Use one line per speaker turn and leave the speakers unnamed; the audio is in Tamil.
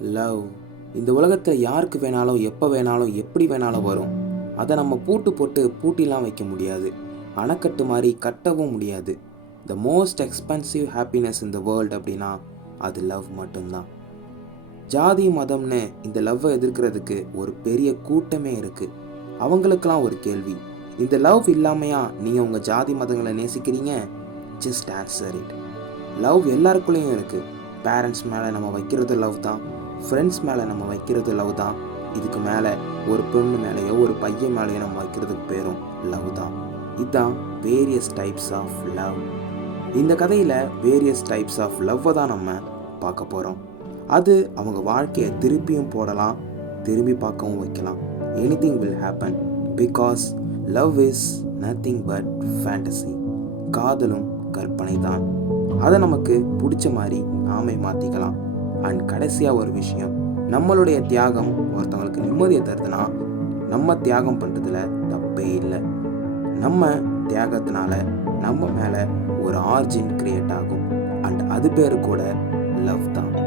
லவ் இந்த உலகத்தில் யாருக்கு வேணாலும் எப்போ வேணாலும் எப்படி வேணாலும் வரும். அதை நம்ம பூட்டு போட்டு பூட்டிலாம் வைக்க முடியாது. அணைக்கட்டு மாதிரி கட்டவும் முடியாது. த மோஸ்ட் எக்ஸ்பென்சிவ் ஹாப்பினஸ் இந்த வேர்ல்டு அப்படின்னா அது லவ் மட்டும்தான். ஜாதி மதம்னு இந்த லவ்வை எதிர்க்கிறதுக்கு ஒரு பெரிய கூட்டமே இருக்குது அவங்களுக்கெல்லாம் ஒரு கேள்வி. இந்த லவ் இல்லாமையா நீங்கள் உங்கள் ஜாதி மதங்களை நேசிக்கிறீங்க? ஜஸ்ட் ஆன்சர் இட் லவ் எல்லாருக்குள்ளேயும் இருக்குது பேரண்ட்ஸ் மேலே நம்ம வைக்கிறது லவ் தான். ஃப்ரெண்ட்ஸ் மேலே நம்ம வைக்கிறது லவ் தான். இதுக்கு மேலே ஒரு பொண்ணு மேலேயோ ஒரு பையன் மேலேயோ நம்ம வைக்கிறதுக்கு பேரும் லவ் தான். இதுதான் வேரியஸ் டைப்ஸ் ஆஃப் லவ் இந்த கதையில் வேரியஸ் டைப்ஸ் ஆஃப் லவ்வை தான் நம்ம பார்க்க போகிறோம் அது அவங்க வாழ்க்கையை திருப்பியும் போடலாம் திரும்பி பார்க்கவும் வைக்கலாம். Anything will happen because love is nothing but fantasy காதலும் கற்பனை தான். அதை நமக்கு பிடிச்ச மாதிரி நாமே மாற்றிக்கலாம் அண்ட் கடைசியாக ஒரு விஷயம் நம்மளுடைய தியாகம் ஒருத்தவங்களுக்கு நிம்மதியை தருதுன்னா நம்ம தியாகம் பண்ணுறதுல தப்பே இல்லை. நம்ம தியாகத்தினால நம்ம மேலே ஒரு ஆர்ஜின் க்ரியேட் ஆகும். அண்ட் அது பேர் கூட லவ் தான்.